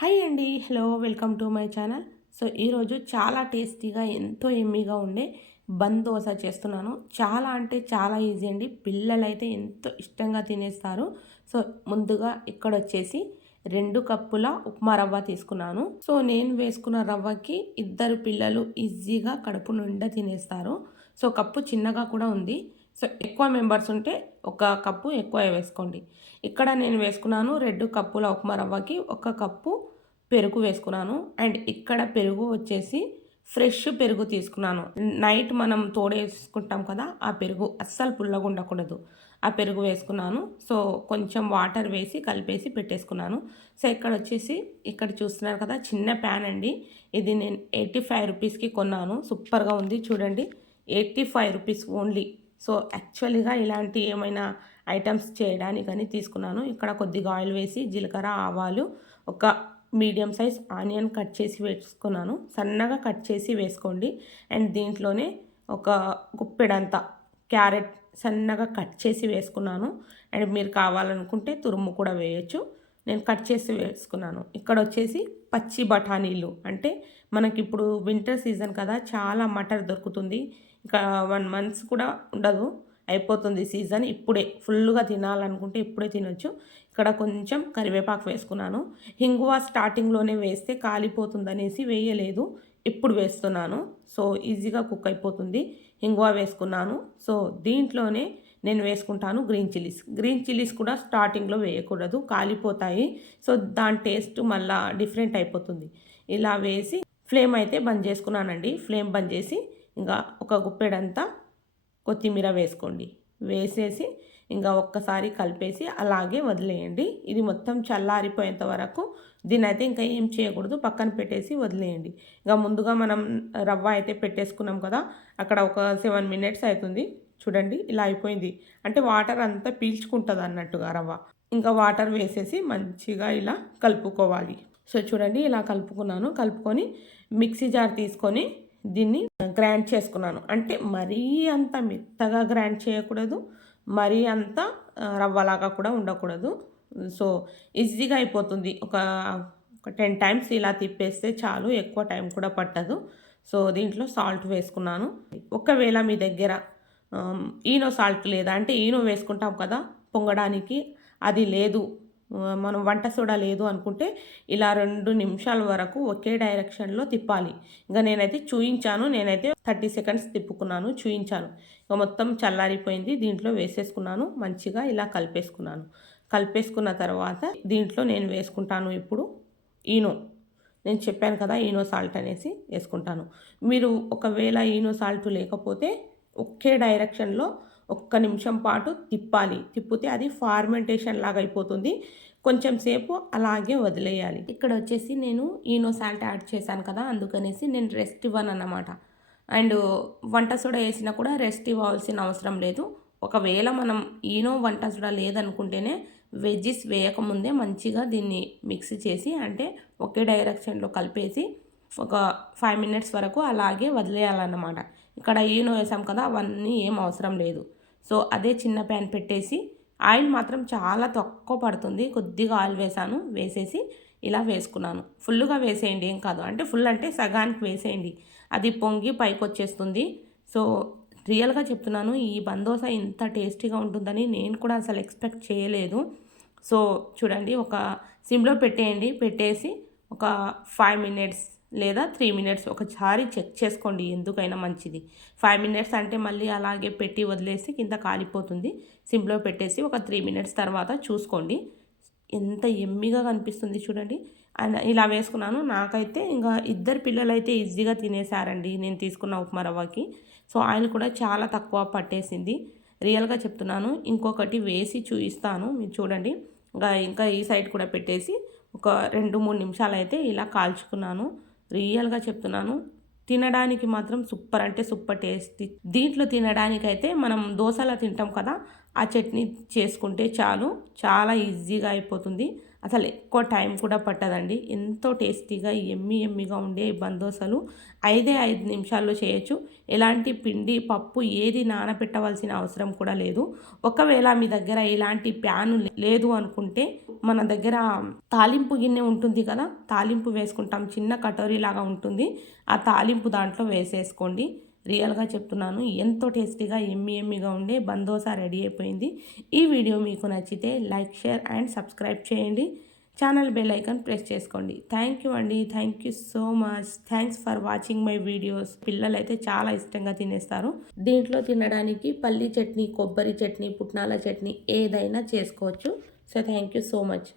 Hi అండి. Hello welcome to my channel. So ఈరోజు చాలా టేస్టీగా ఎంతో ఎమ్మీగా ఉండే బంద్ దోశ చేస్తున్నాను. చాలా అంటే చాలా ఈజీ అండి. పిల్లలైతే ఎంతో ఇష్టంగా తినేస్తారు. సో ముందుగా ఇక్కడ వచ్చేసి రెండు కప్పుల ఉప్మా రవ్వ తీసుకున్నాను. సో నేను వేసుకున్న రవ్వకి ఇద్దరు పిల్లలు ఈజీగా కడుపు నిండా తినేస్తారు. సో కప్పు చిన్నగా కూడా ఉంది. సో ఎక్కువ మెంబర్స్ ఉంటే ఒక కప్పు ఎక్కువ వేసుకోండి. ఇక్కడ నేను వేసుకున్నాను రెండు కప్పుల ఉప్మా రవ్వకి ఒక కప్పు పెరుగు వేసుకున్నాను. అండ్ ఇక్కడ పెరుగు వచ్చేసి ఫ్రెష్ పెరుగు తీసుకున్నాను. నైట్ మనం తోడేసుకుంటాం కదా ఆ పెరుగు అస్సలు పుల్లగా ఉండకూడదు. ఆ పెరుగు వేసుకున్నాను. సో కొంచెం వాటర్ వేసి కలిపేసి పెట్టేసుకున్నాను. సో ఇక్కడ వచ్చేసి ఇక్కడ చూస్తున్నారు కదా చిన్న ప్యాన్ అండి. ఇది నేను ఎయిటీ ఫైవ్ రూపీస్కి కొన్నాను. సూపర్గా ఉంది చూడండి. Eighty five rupees only. So యాక్చువల్గా ఇలాంటి ఏమైనా ఐటమ్స్ చేయడానికని తీసుకున్నాను. ఇక్కడ కొద్దిగా ఆయిల్ వేసి జీలకర్ర ఆవాలు ఒక మీడియం సైజ్ ఆనియన్ కట్ చేసి వేసుకున్నాను. సన్నగా కట్ చేసి వేసుకోండి. అండ్ దీంట్లోనే ఒక గుప్పెడంత క్యారెట్ సన్నగా కట్ చేసి వేసుకున్నాను. అండ్ మీరు కావాలనుకుంటే తురుము కూడా వేయచ్చు. నేను కట్ చేసి వేసుకున్నాను. ఇక్కడ వచ్చేసి పచ్చి బఠానీలు. అంటే మనకి ఇప్పుడు వింటర్ సీజన్ కదా చాలా మటర్ దొరుకుతుంది. ఇంకా వన్ మంత్స్ కూడా ఉండదు. అయిపోతుంది సీజన్. ఇప్పుడే ఫుల్గా తినాలనుకుంటే ఇప్పుడే తినొచ్చు. ఇక్కడ కొంచెం కరివేపాకు వేసుకున్నాను. హింగువా స్టార్టింగ్లోనే వేస్తే కాలిపోతుందనేసి వేయలేదు. ఇప్పుడు వేస్తున్నాను. సో ఈజీగా కుక్ అయిపోతుంది. హింగువా వేసుకున్నాను. సో దీంట్లోనే నేను వేసుకుంటాను గ్రీన్ చిల్లీస్. గ్రీన్ చిల్లీస్ కూడా స్టార్టింగ్లో వేయకూడదు. కాలిపోతాయి. సో దాని టేస్ట్ మళ్ళీ డిఫరెంట్ అయిపోతుంది. ఇలా వేసి ఫ్లేమ్ అయితే బంద్ చేసుకున్నానండి. ఫ్లేమ్ బంద్ చేసి ఇంకా ఒక గుప్పెడంతా కొత్తిమీర వేసుకోండి. వేసేసి ఇంకా ఒక్కసారి కలిపేసి అలాగే వదిలేయండి. ఇది మొత్తం చల్లారిపోయేంత వరకు దీని అయితే ఇంకా ఏం చేయకూడదు. పక్కన పెట్టేసి వదిలేయండి. ఇంకా ముందుగా మనం రవ్వ అయితే పెట్టేసుకున్నాం కదా అక్కడ ఒక సెవెన్ మినిట్స్ అవుతుంది చూడండి ఇలా అయిపోయింది. అంటే వాటర్ అంతా పీల్చుకుంటుంది అన్నట్టుగా రవ్వ. ఇంకా వాటర్ వేసేసి మంచిగా ఇలా కలుపుకోవాలి. సో చూడండి ఇలా కలుపుకున్నాను. కలుపుకొని మిక్సీ జార్ తీసుకొని దీన్ని గ్రైండ్ చేసుకున్నాను. అంటే మరీ అంత మెత్తగా గ్రైండ్ చేయకూడదు. మరీ అంత రవ్వలాగా కూడా ఉండకూడదు. సో ఈజీగా అయిపోతుంది. ఒక ఒక టెన్ టైమ్స్ ఇలా తిప్పేస్తే చాలు ఎక్కువ టైం కూడా పట్టదు. సో దీంట్లో సాల్ట్ వేసుకున్నాను. ఒకవేళ మీ దగ్గర ఈనో సాల్ట్ లేదా అంటే ఈనో వేసుకుంటాం కదా పొంగడానికి అది లేదు. మనం వంట సోడా లేదు అనుకుంటే ఇలా రెండు నిమిషాల వరకు ఒకే డైరెక్షన్లో తిప్పాలి. ఇంకా నేనైతే చూయించాను. నేనైతే థర్టీ సెకండ్స్ తిప్పుకున్నాను చూయించాను. ఇంకా మొత్తం చల్లారిపోయింది. దీంట్లో వేసేసుకున్నాను. మంచిగా ఇలా కలిపేసుకున్నాను. కలిపేసుకున్న తర్వాత దీంట్లో నేను వేసుకుంటాను ఇప్పుడు ఈనో. నేను చెప్పాను కదా ఈనో సాల్ట్ అనేసి వేసుకుంటాను. మీరు ఒకవేళ ఈనో సాల్ట్ లేకపోతే ఒకే డైరెక్షన్లో ఒక్క నిమిషం పాటు తిప్పాలి. తిప్పితే అది ఫార్మెంటేషన్ లాగా అయిపోతుంది. కొంచెం సేపు అలాగే వదిలేయాలి. ఇక్కడ వచ్చేసి నేను ఈనో సాల్ట్ యాడ్ చేశాను కదా అందుకనేసి నేను రెస్ట్ ఇవ్వను అన్నమాట అండ్ వంట సోడా వేసినా కూడా రెస్ట్ ఇవ్వాల్సిన అవసరం లేదు. ఒకవేళ మనం ఈనో వంట సోడా లేదనుకుంటేనే వెజ్జెస్ వేయకముందే మంచిగా దీన్ని మిక్స్ చేసి అంటే ఒకే డైరెక్షన్లో కలిపేసి ఒక ఫైవ్ మినిట్స్ వరకు అలాగే వదిలేయాలన్నమాట. ఇక్కడ ఈనో వేసాం కదా అవన్నీ ఏం అవసరం లేదు. సో అదే చిన్న ప్యాన్ పెట్టేసి ఆయిల్ మాత్రం చాలా తక్కువ పడుతుంది. కొద్దిగా ఆయిల్ వేసాను వేసేసి ఇలా వేసుకున్నాను. ఫుల్గా వేసేయండి ఏం కాదు. అంటే ఫుల్ అంటే సగానికి వేసేయండి. అది పొంగి పైకి వచ్చేస్తుంది. సో రియల్గా చెప్తున్నాను ఈ బందోస ఇంత టేస్టీగా ఉంటుందని నేను కూడా అసలు ఎక్స్పెక్ట్ చేయలేదు. సో చూడండి ఒక సిమ్లో పెట్టేయండి. పెట్టేసి ఒక ఫైవ్ మినిట్స్ లేదా త్రీ మినిట్స్ ఒకసారి చెక్ చేసుకోండి ఎందుకైనా మంచిది. ఫైవ్ మినిట్స్ అంటే మళ్ళీ అలాగే పెట్టి వదిలేసి కింద కాలిపోతుంది. సిమ్లో పెట్టేసి ఒక త్రీ మినిట్స్ తర్వాత చూసుకోండి. ఎంత ఎమ్మిగా కనిపిస్తుంది చూడండి. ఇలా వేసుకున్నాను. నాకైతే ఇంకా ఇద్దరు పిల్లలు అయితే ఈజీగా తినేసారండి నేను తీసుకున్న ఉప్మా రవ్వకి. సో ఆయిల్ కూడా చాలా తక్కువ పట్టేసింది. రియల్గా చెప్తున్నాను. ఇంకొకటి వేసి చూపిస్తాను. మీరు చూడండి. ఇంకా ఇంకా ఈ సైడ్ కూడా పెట్టేసి ఒక రెండు మూడు నిమిషాలు అయితే ఇలా కాల్చుకున్నాను. రియల్గా చెప్తున్నాను. తినడానికి మాత్రం సూపర్ అంటే సూపర్ టేస్టీ. దీంట్లో తినడానికైతే మనం దోశలా తింటాం కదా ఆ చట్నీ చేసుకుంటే చాలు. చాలా ఈజీగా అయిపోతుంది. అసలు ఎక్కువ టైం కూడా పట్టదండి. ఎంతో టేస్టీగా ఎమ్మి ఎమ్మిగా ఉండే బందోసలు ఐదే ఐదు నిమిషాల్లో చేయొచ్చు. ఎలాంటి పిండి పప్పు ఏది నానబెట్టవలసిన అవసరం కూడా లేదు. ఒకవేళ మీ దగ్గర ఇలాంటి ప్యాను లేదు అనుకుంటే మన దగ్గర తాలింపు గిన్నె ఉంటుంది కదా తాలింపు వేసుకుంటాం. చిన్న కటోరీ లాగా ఉంటుంది. ఆ తాలింపు దాంట్లో వేసేసుకోండి. రియల్గా చెప్తున్నాను ఎంతో టేస్టీగా ఎమ్మి ఎమ్మిగా ఉండే బందోసా రెడీ అయిపోయింది. ఈ వీడియో మీకు నచ్చితే లైక్ షేర్ అండ్ సబ్స్క్రైబ్ చేయండి. ఛానల్ బెల్ ఐకాన్ ప్రెస్ చేసుకోండి. థ్యాంక్ యూ అండి. Thank you so much thanks for watching my videos పిల్లలు అయితే చాలా ఇష్టంగా తినేస్తారు. దీంట్లో తినడానికి పల్లి చట్నీ కొబ్బరి చట్నీ పుట్నాల చట్నీ ఏదైనా చేసుకోవచ్చు. So thank you so much